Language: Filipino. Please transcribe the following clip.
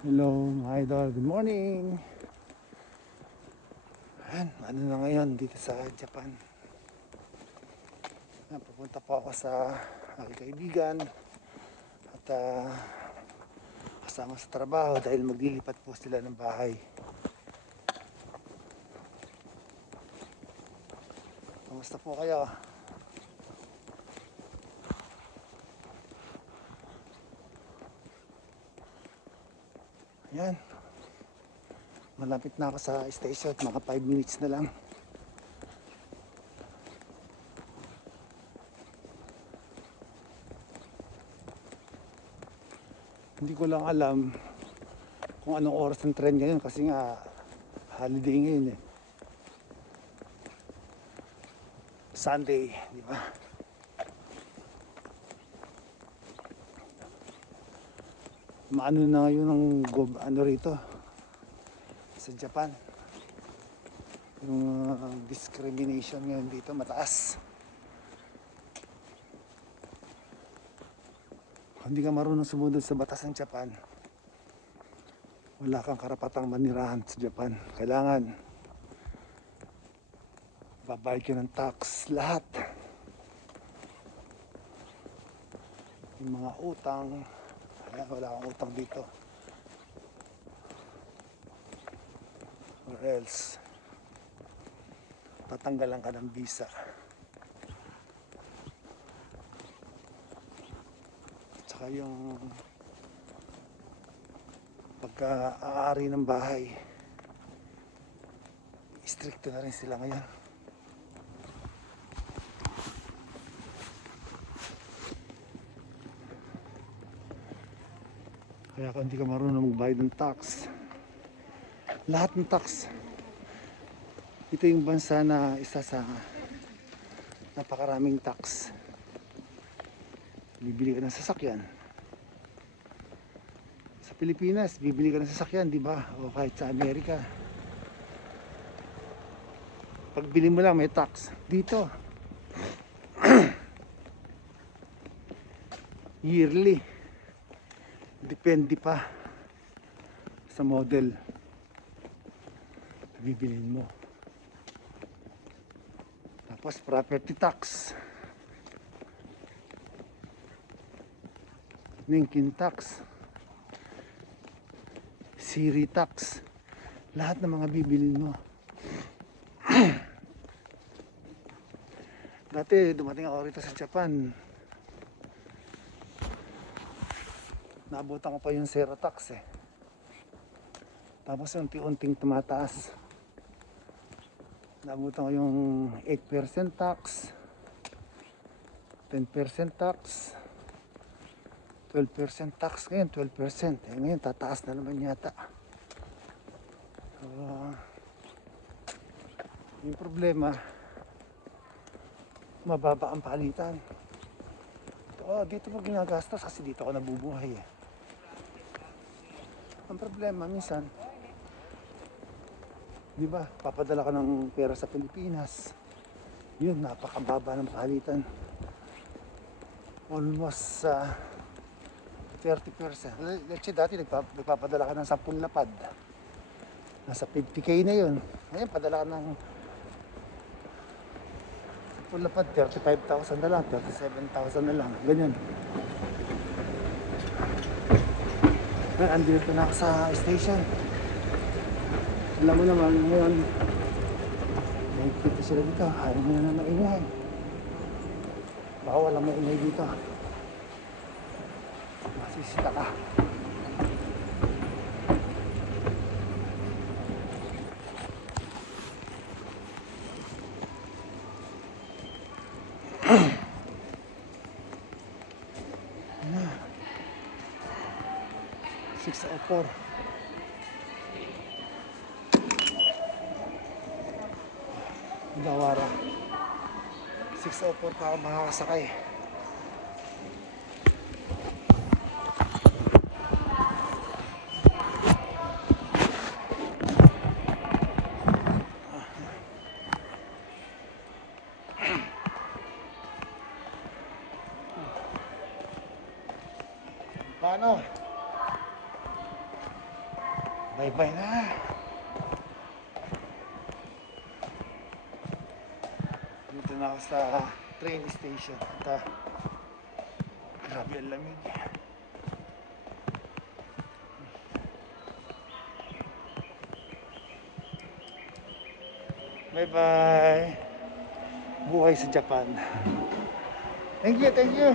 Hello mga idol, good morning. Ano na ngayon dito sa Japan. Pupunta po ako sa aking kaibigan at kasama sa trabaho dahil maglilipat po sila ng bahay. Kamusta po kayo? Yan, malapit na ako sa station, mga 5 minutes na lang. Hindi ko lang alam kung anong oras ng tren ngayon kasi nga holiday ngayon Sunday, di ba? Maano na ngayon ang rito sa Japan. Yung discrimination ngayon dito mataas. Kung hindi ka marunong sumunod sa batas ng Japan, wala kang karapatang manirahan sa Japan. Kailangan babayad ka ng tax lahat. Yung mga utang, wala akong utang dito. Or else tatanggalan ka ng visa. Tsaka yung pagka-aari ng bahay, stricto na rin sila ngayon. Kaya kung hindi ka marunong magbayad ng tax, lahat ng tax, ito yung bansa na isa sa napakaraming tax. Bibili ka ng sasakyan sa Pilipinas, bibili ka ng sasakyan, di ba? O kahit sa Amerika, pagbili mo lang may tax. Dito yearly, depende pa sa model bibilin mo. Tapos property tax, Ninkin tax, Siri tax, lahat ng mga bibilin mo. Dati dumating ako rito sa Japan, naabutan ko pa yung zero tax Tapos unti-unting tumataas. Naabutan ko yung 8% tax, 10% tax, 12% tax. Ngayon 12%. Ngayon tataas na naman yata. Yung problema, mababa ang palitan. Dito mo ginagastos kasi dito ako nabubuhay Ang problema minsan, di ba, papadala ka ng pera sa Pilipinas, yun, napakababa ng palitan. Almost 30%. Let's say dati nagpapadala ka ng 10 lapad, nasa 50k na yun. Ngayon padala ka ng 10 lapad, 35,000 na lang, 37,000 na lang, ganyan. Andito na ako sa station. Alam mo naman ngayon, nakikita sila dito, ayaw mo na maingay. Baka walang maingay dito, masisita ka. Na 604 Dawara, 604 pa ako makakasakay. Paano? Bye-bye na. Dito na ako sa train station. At grabe ang lamig. Bye-bye. Buhay sa Japan. Thank you, thank you.